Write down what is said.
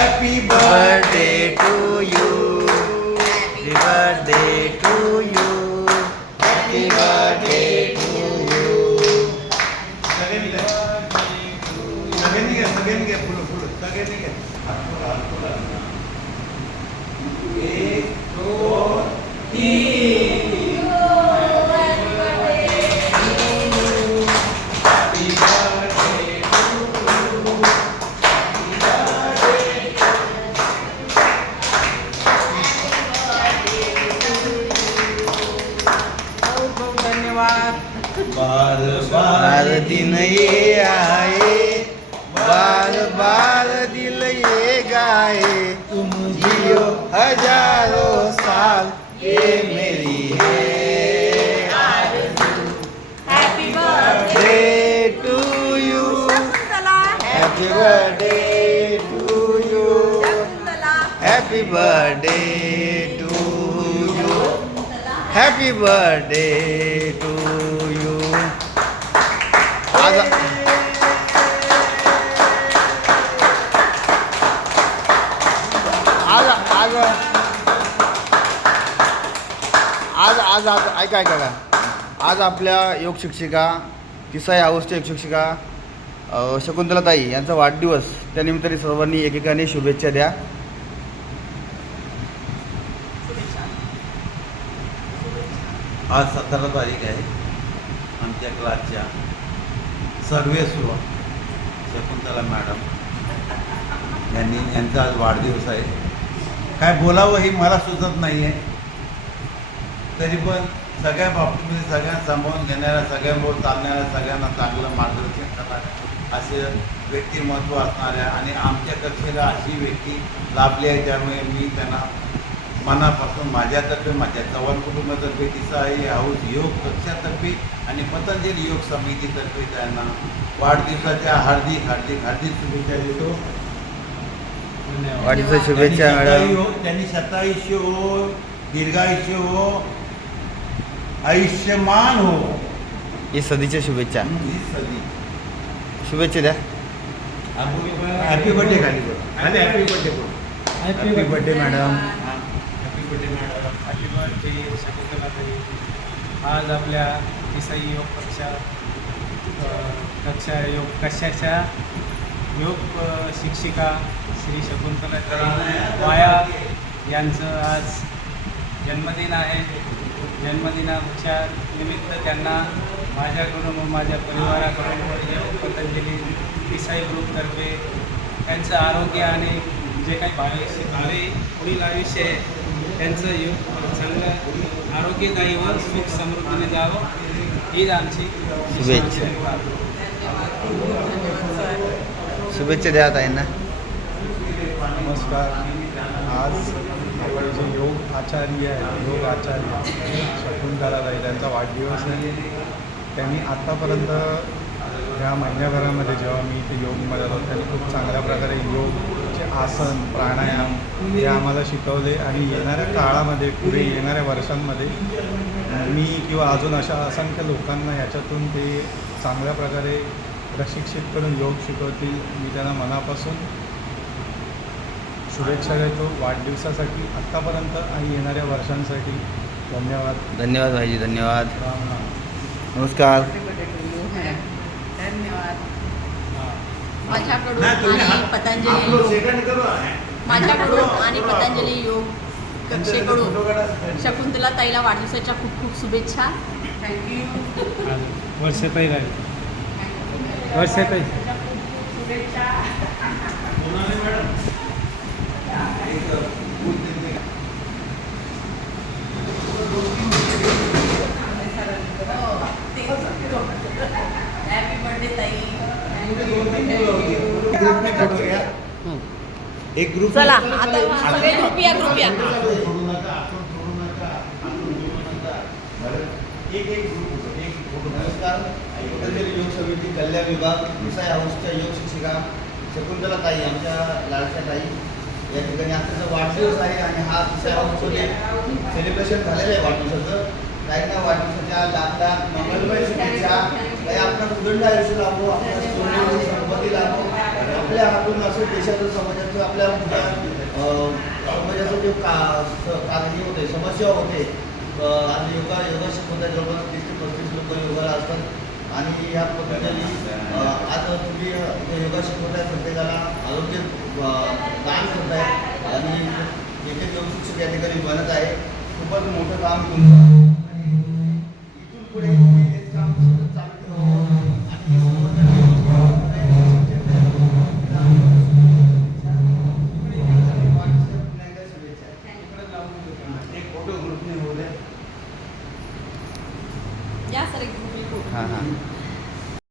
Happy birthday to you. Happy birthday to you. Happy birthday to you. सगळ्यांनी घ्या फुलं सगळ्यांनी घ्या. एक दोन तीन. बार बार दिन ये आए, बार बार दिल ये गाए, तुम जियो हजारों साल ये मेरी है happy birthday to you. Happy happy birthday to you. Happy birthday to you. Happy birthday to you. आज आज आज आज आज आज ऐका आज आपल्या योग शिक्षिका किसाई हाऊसच्या योग शिक्षिका शकुंतलाताई यांचा वाढदिवस, त्यानिमित्ताने सर्वांनी एकेकाने शुभेच्छा द्या. आज 17 तारीख आहे. आमच्या क्लासच्या सर्वेस्व शकुंतला मॅडम यांचा आज वाढदिवस आहे. काय बोलावं हे मला सुचत नाही आहे, तरी पण सगळ्या बाबतीमध्ये सगळ्यांना सांभाळून घेणाऱ्या, सगळ्यांबरोबर चालणाऱ्या, सगळ्यांना चांगलं मार्गदर्शन करणाऱ्या असे व्यक्तिमत्व असणाऱ्या आणि आमच्या कक्षेला अशी व्यक्ती लाभली आहे. त्यामुळे मी त्यांना मनापासून माझ्यातर्फे, माझ्या चव्हाण कुटुंबातर्फे, किसाई हाऊस योग कक्षातर्फे आणि पतंजली योग समितीतर्फे त्यांना वाढदिवसाच्या हार्दिक हार्दिक हार्दिक शुभेच्छा देतो. वाढदिवसाच्या शुभेच्छा मॅडम. त्यांनी शतायुष्य हो, दीर्घायुष्य हो, आयुष्यमान हो. ही सदीच्या शुभेच्छा. ही सदी शुभेच्छा द्या. हॅपी बर्थडे खाली happy birthday happy birthday madam. Happy birthday शकुंतलाताई. आज आपल्या किसाई योग कक्षाच्या योग शिक्षिका श्री शकुंतलाताई माया यांचं आज जन्मदिन आहे. जन्मदिनाच्या निमित्त त्यांना माझ्याकडून व माझ्या परिवाराकडून व पतंजली किसाई ग्रुपतर्फे त्यांचं आरोग्य आणि जे काही भावी पुढील आयुष्य आहे त्यांचं चांगलं आरोग्यदायी व सुख समृद्धीने जावं हीच आमची शुभेच्छा. शुभेच्छा द्या ताईंना. नमस्कार. आज आपले जे योग आचार्य शकुंतलाताई त्यांचा वाढदिवस आहे. त्यांनी आत्तापर्यंत ह्या महिन्याभरामध्ये जेव्हा मी इथे योगमध्ये आलो त्यांनी खूप चांगल्या प्रकारे योगचे आसन, प्राणायाम हे आम्हाला शिकवले आणि येणाऱ्या काळामध्ये, पुढे येणाऱ्या वर्षांमध्ये मी किंवा अजून अशा असंख्य लोकांना ह्याच्यातून ते चांगल्या प्रकारे प्रशिक्षित करून योग शिकवतील. मी त्यांना मनापासून शुभेच्छा देतो वाढदिवसासाठी आत्तापर्यंत आणि येणाऱ्या वर्षांसाठी. धन्यवाद. धन्यवाद भाईजी, धन्यवाद. राम राम. नमस्कार. धन्यवाद. नाही, तुम्ही आणि पतंजली सेकंड करू. माझ्याकडून आणि पतंजली योग कक्षेकडून शकुंतलाताईला वाढदिवसाच्या खूप खूप शुभेच्छा. थँक्यू. वर्षाताई राहील. वर्षाताई शुभेच्छा. हॅपी बर्थडे ताई. एक ग्रुप चला आता सगळे ग्रुप या. नमस्कार. पतंजली योग समिती कल्याण विभाग किसाई हाऊसच्या योग शिक्षिका शकुंतलाताई आमच्या लाडक्या ताई या ठिकाणी आजचा वाढदिवस आहे आणि हा किसाई हाऊसमध्ये सेलिब्रेशन झालेलं आहे वाढदिवसाचं. ताईंना वाढदिवसाच्या लाख मंगलमय शुभेच्छा. ताई आपला उदंड आयुष्य लाभो, आपल्या मोबदली लाभो. आपल्या हातून असं देशाचं समाजाचं आपल्या समाजाचं जे कागदी होते समस्या होते. आज योगा शिकवता जवळपास 30 ते 35 लोक योगाला असतात आणि ह्या पद्धतीने आज तुम्ही योगा शिकवताय, प्रत्येकाला आरोग्य दान करताय आणि एक योग शिक्षक या ठिकाणी बनत आहे. खूपच मोठं काम तुमचं.